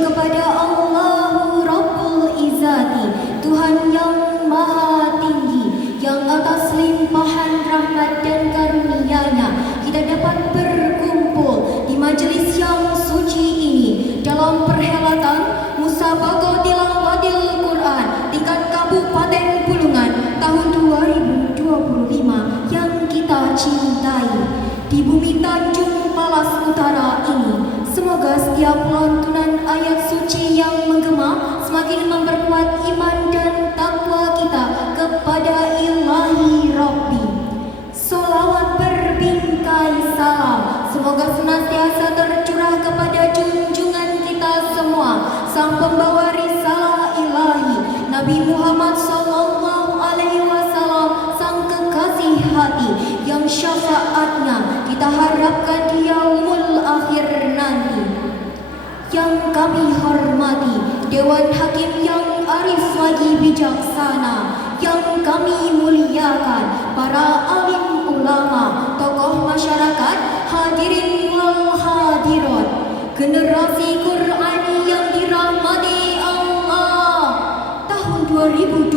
terpuji kepada Allahu Rabbul Izzati, Tuhan yang Maha Tinggi, yang atas limpahan rahmat dan karunia-Nya kita dapat berkumpul di majelis yang suci ini dalam perhelatan Musabaqah Tilawatil Quran tingkat Kabupaten Bulungan tahun 2025 yang kita cintai. Di bumi Tanjung Palas Utara ini, semoga setiap lantunan ayat suci yang menggema semakin memperkuat iman dan takwa kita kepada Ilahi Rabbi. Sholawat berbingkai salam semoga senantiasa tercurah kepada junjungan kita semua, sang pembawa risalah ilahi, Nabi Muhammad Sallallahu Alaihi Wasallam, sang kekasih hati yang syafaatnya kita harapkan di yaumul akhir nanti. Yang kami hormati Dewan Hakim yang arif lagi bijaksana, yang kami muliakan para alim ulama, tokoh masyarakat, hadirin wal hadirat, generasi Qur'ani yang dirahmati Allah. Tahun 2024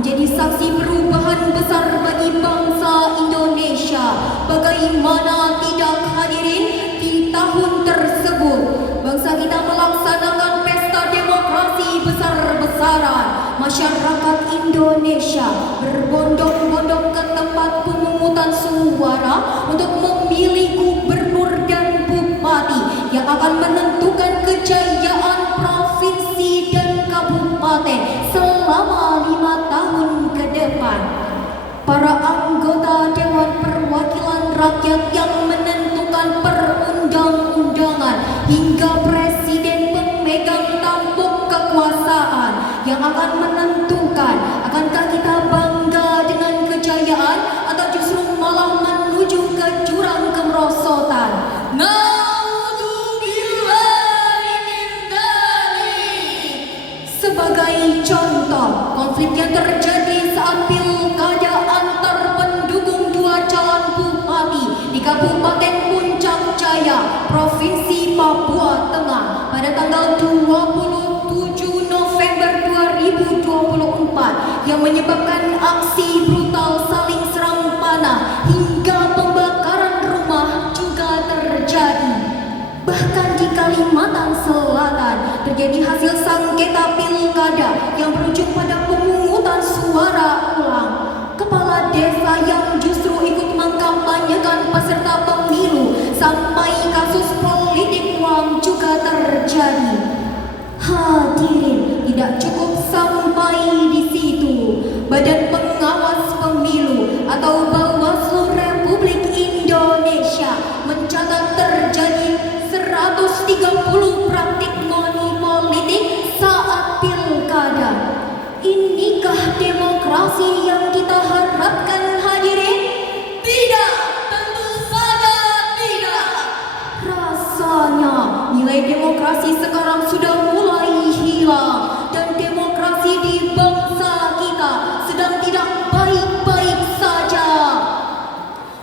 menjadi saksi perubahan besar bagi bangsa Indonesia. Bagaimana tidak hadirin, di tahun tersebut bangsa kita melaksanakan pesta demokrasi besar-besaran. Masyarakat Indonesia berbondong-bondong ke tempat pemungutan suara untuk memilih gubernur dan bupati yang akan menentukan kejayaan provinsi dan kabupaten selama 5 tahun ke depan. Para anggota Dewan Perwakilan Rakyat yang menentukan perundang-undangan hingga presiden pemegang tampuk kekuasaan yang akan menentukan akankah kita bangga dengan kejayaan atau justru malah menuju ke jurang kemerosotan. Sebagai contoh, konflik yang terjadi saat pilkada antar pendukung dua calon bupati di Kabupaten Puncak Jaya, Provinsi Papua Tengah pada tanggal 27 November 2024 yang menyebabkan aksi brutal saling serang panah hingga pembakaran rumah juga terjadi. Bahkan di Kalimantan Selatan terjadi hasil sengketa pilkada yang berujung pada pemungutan suara ulang. Kepala desa yang justru ikut mengkampanyekan peserta pemilu sampai kasus politik uang juga terjadi. Hadirin, tidak cukup sampai di situ. Badan Pengawas Pemilu atau Bawaslu Republik Indonesia mencatat terjadi 130 praktik money saat pilkada. Inikah demokrasi yang kita harapkan, hadirin? Tidak, tentu saja tidak. Rasanya nilai demokrasi sekarang sudah mulai hilang dan demokrasi di bangsa kita sedang tidak baik-baik saja.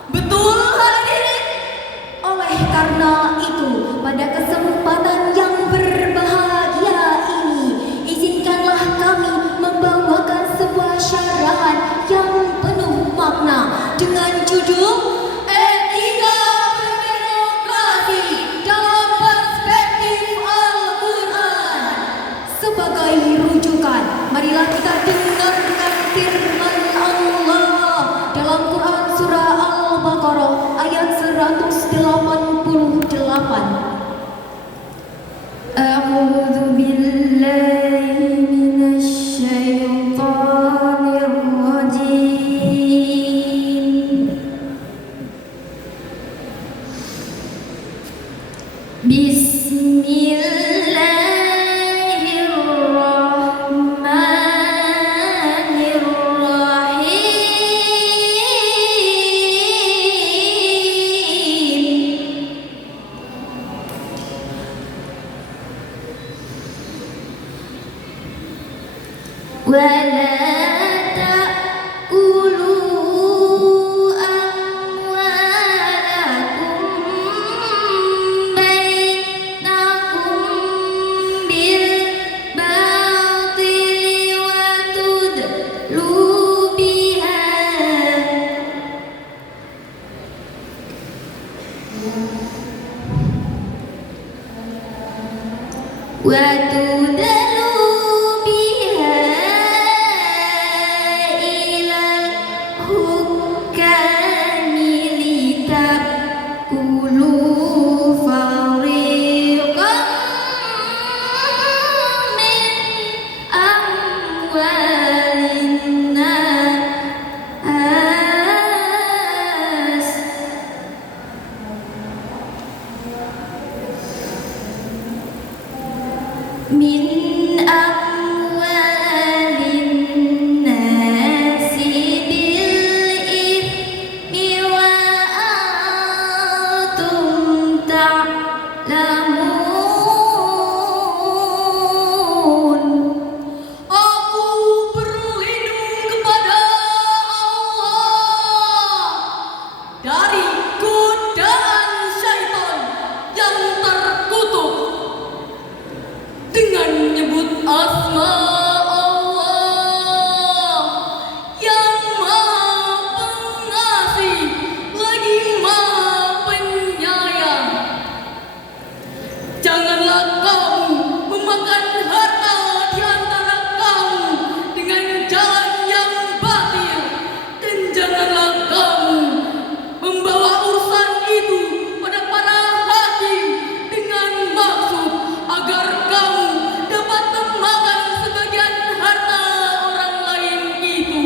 Betul, hadirin? Oleh karena itu, pada kesempatan yang berbahagia ini, izinkanlah kami membawakan sebuah syarahan yang penuh makna dengan judul Etika Berdemokrasi dalam Perspektif Al-Quran. Sebagai rujukan, marilah kita dengarkan firman Allah dalam Quran Surah Al-Baqarah ayat 188. A'udzu billahi minasy syaithanir rajim. ولا تأكلوا أموالكم بينكم وتدلوا بها إلى الحكام لتأكلوا فريقا من أموال الناس من أموال الناس بالإثم وأنتم تعلمون. Aku berlindung kepada Allah dari godaan syaitan yang terkutuk dengan menyebut asma Allah yang maha pengasih lagi maha penyayang. Janganlah kamu memakan harta di antara kamu dengan jalan yang batil, dan janganlah kamu membawa urusan itu pada para hakim dengan maksud agar kamu dapat memakan sebagian harta orang lain itu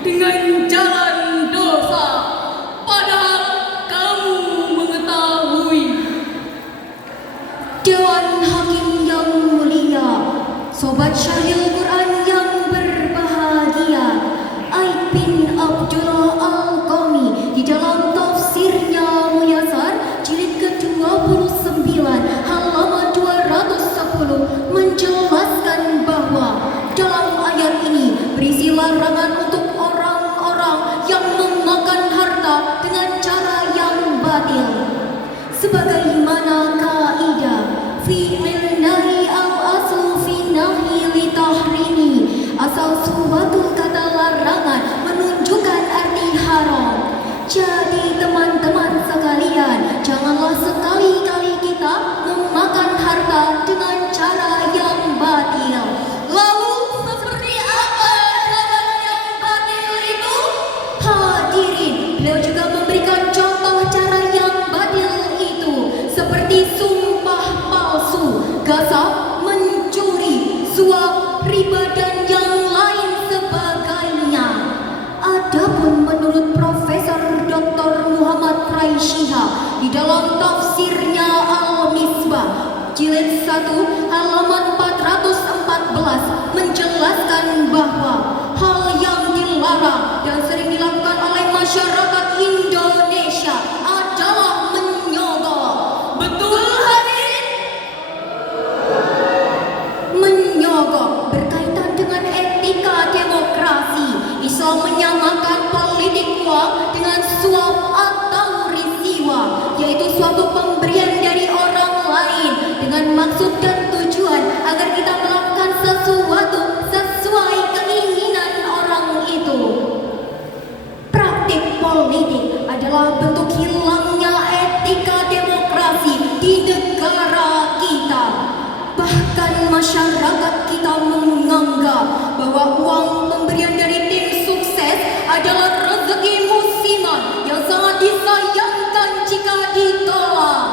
dengan jalan dosa, padahal kamu mengetahui. Dewan Hakim yang mulia, Sobat Syahil Quran yang berbahagia, Aid bin Abdullah Al-Qami di dalam tafsirnya Muyasar jilid ke-29 halaman 210 menjelaskan bahwa dalam ayat ini berisi larangan untuk orang-orang yang memakan harta dengan cara yang batil. Sebagaimana kaidah fi'il nahi al-aslu fi nahi li tahrimi, asal suatu kata larangan menunjukkan arti haram. Jadi teman-teman sekalian, janganlah sekali-kali kita memakan harta dengan cara yang batil. Lalu seperti apa cara yang batil itu? Hadirin, beliau juga memberikan contoh cara yang batil itu, seperti sumpah palsu, gasap, mencuri, suap, riba, dan yang lain sebagainya. Adapun menurut Profesor Dr. Muhammad Raisyiha di dalam tafsirnya Al-Misbah jilid 1 halaman 414 menjelaskan bahwa hal yang dilarang dan sering dilakukan oleh masyarakat Indonesia adalah menyogok. Betul, hadirin? Menyogok berkaitan dengan etika demokrasi. Islam menyamakan politik uang dengan suap atau risiwa, yaitu suatu pemberian dari orang lain dengan maksud dan tujuan agar kita melakukan sesuatu sesuai keinginan orang itu. Praktik politik adalah bentuk hilangnya etika demokrasi di negara kita. Bahkan masyarakat kita menganggap bahwa uang pemberian dari tim sukses adalah rezeki musiman yang sangat disayangkan jika ditolak.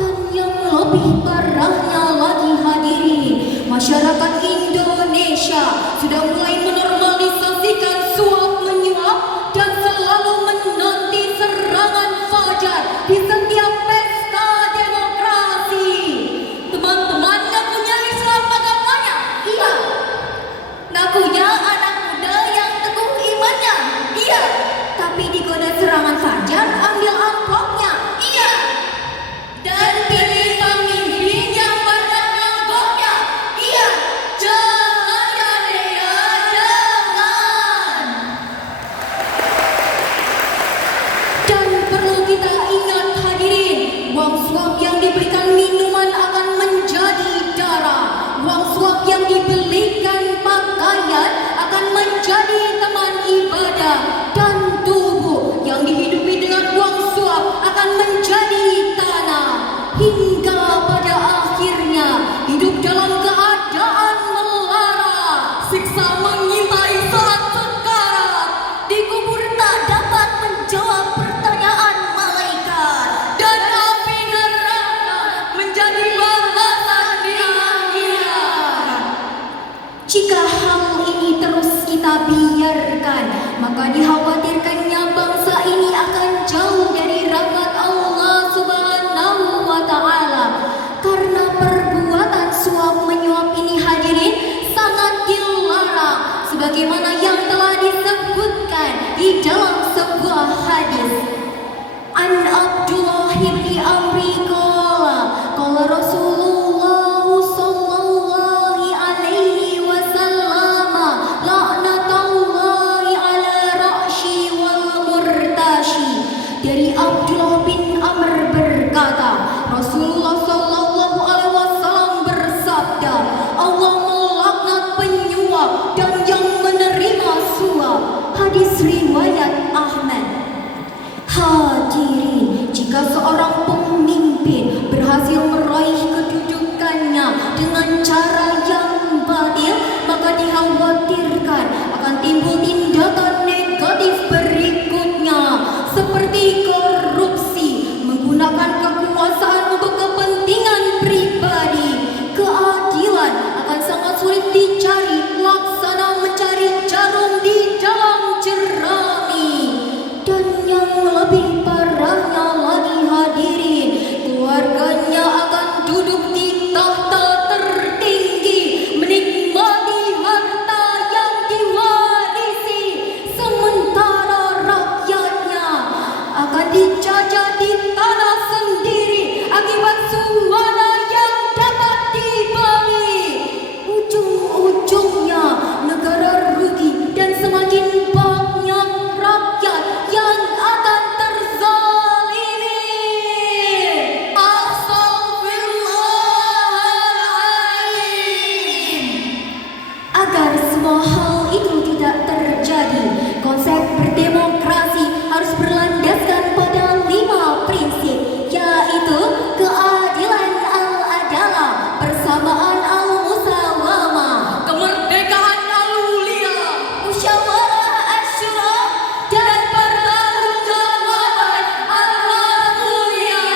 Dan yang lebih parahnya lagi hadirin, masyarakat Indonesia sudah mulai menormalisasikan suap menyuap dan selalu menanti serangan fajar di setiap pesta demokrasi. Teman-teman ngakunya Islam agamanya? Iya. Ngakunya anak muda yang teguh imannya? Iya. Tapi digoda serangan fajar, ambil amplopnya. Iya. Dan pilih pemimpin yang banyak nyogoknya? Iya. dari Abdullah bin Amr berkata, Rasulullah Shallallahu Alaihi Wasallam bersabda, Allah melaknat penyuap dan yang menerima suap. Hadis riwayat Ahmad. Hadirin, jika seorang pemimpin berhasil meraih kedudukannya dengan cara yang batil, maka dikhawatirkan akan timbul tindakan negatif berikutnya seperti korupsi, menggunakan kekuasaan untuk kepentingan pribadi. Keadilan akan sangat sulit dicari, laksana mencari jarum di dalam jerami. Dan yang lebih parahnya lagi hadirin, keluarganya akan duduk di tahta tertinggi, menikmati harta yang diwarisi, sementara rakyatnya akan dijajah di tanah sendiri akibat suara yang dapat dibeli. Ujung-ujungnya negara rugi dan semakin banyak rakyat yang akan terzalimi. Astaghfirullahaladzim. Agar semua hal itu tidak terjadi, konsep berdemokrasi harus berlandaskan pada 5 prinsip, yaitu keadilan al-adalah, persamaan al-musawamah, Kemerdekaan al-ulia, musyawarah asyura, dan pertanggungjawaban al-mulia.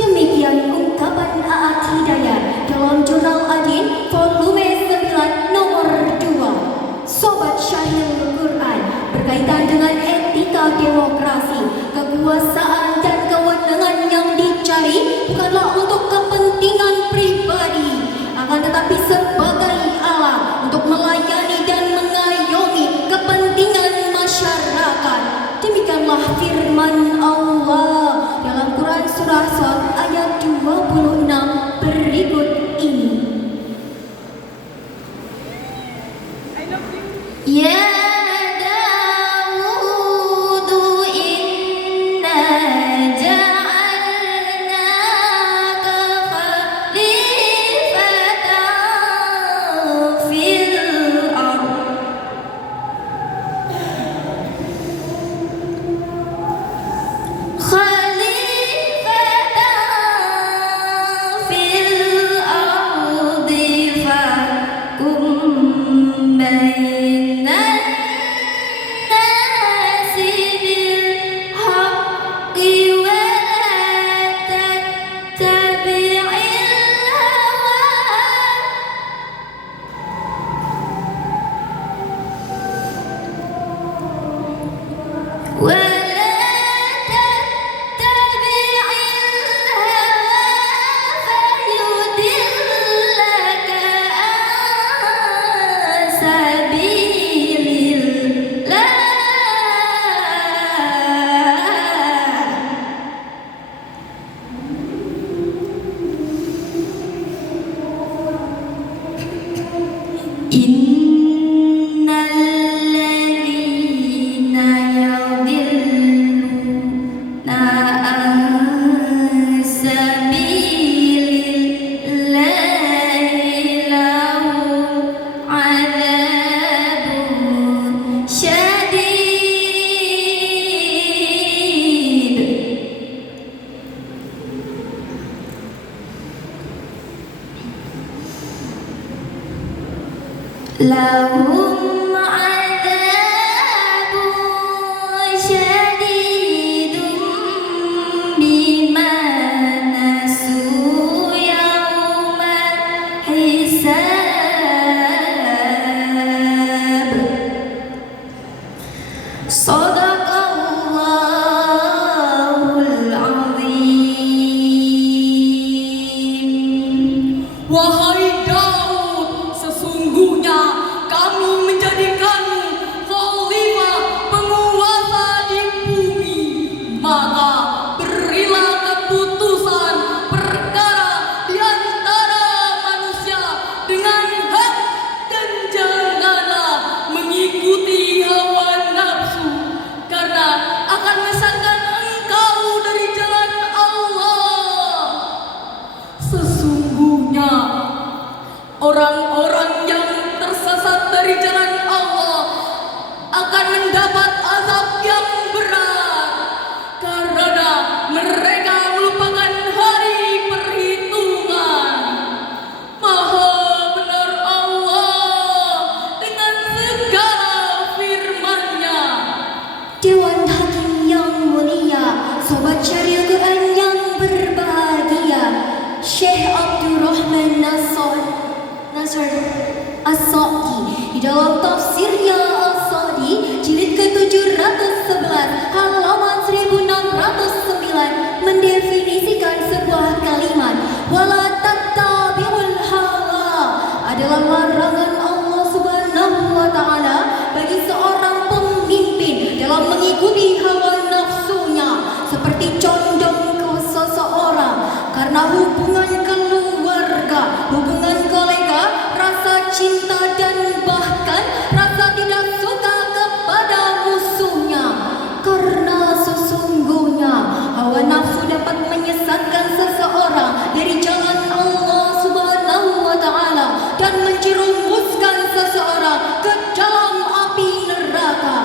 Demikian ungkapan Aat Hidayat dalam Jurnal Adin volume 9 nomor 2. Sobat Syahil Quran, berkaitan dengan etika demokrasi, kekuasaan dan kewenangan yang dicari bukanlah untuk kepentingan pribadi, akan tetapi sebagai alat untuk melayani dan mengayomi kepentingan masyarakat. Demikianlah firman Allah dalam Quran surah Shad ayat 26 berikut ini. Ya Dawud, inna ja'alnaka khalifatan fil ardh. Khalifatan fil ardi fahkum bainan nasi bil haqqi wa la tattabi'il hawa wa innalladzina yudilluna an sabilillahi lahum adzabun syadid. Lahum adzabun syadidun bima nasu yaumal hisab. Shadaqallahul azim. wahai Daud, sesungguhnya kami dalam tafsirnya As-Sa'di jilid ke-711 halaman 1609 mendefinisikan sebuah kalimat wala tattabi'ul hawa adalah larangan Allah Subhanahu wa taala bagi seorang pemimpin dalam mengikuti hawa nafsunya seperti condong ke seseorang karena hubungan keluarga, hubungan kolega, rasa cinta dan bahkan rasa tidak suka kepada musuhnya. Karena sesungguhnya hawa nafsu dapat menyesatkan seseorang dari jalan Allah Subhanahu wa taala dan menjerumuskan seseorang ke dalam api neraka.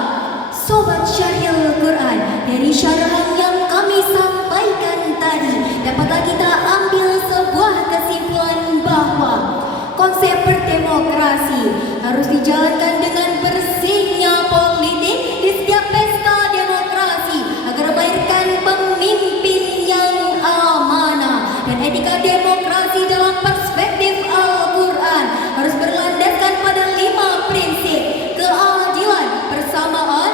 Sobat Syariah Quran, dari syarahan yang kami sampaikan tadi dapatlah kita ambil sebuah kesimpulan bahwa konsep berdemokrasi harus dijalankan dengan bersihnya politik di setiap pesta demokrasi agar melahirkan pemimpin yang amanah dan etika demokrasi dalam perspektif Al-Quran harus berlandaskan pada 5 prinsip: keadilan, persamaan,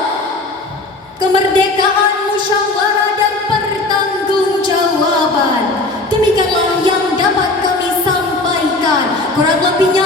kemerdekaan, musyawarah dan pertanggungjawaban. Demikianlah yang dapat kami sampaikan. Kurang lebihnya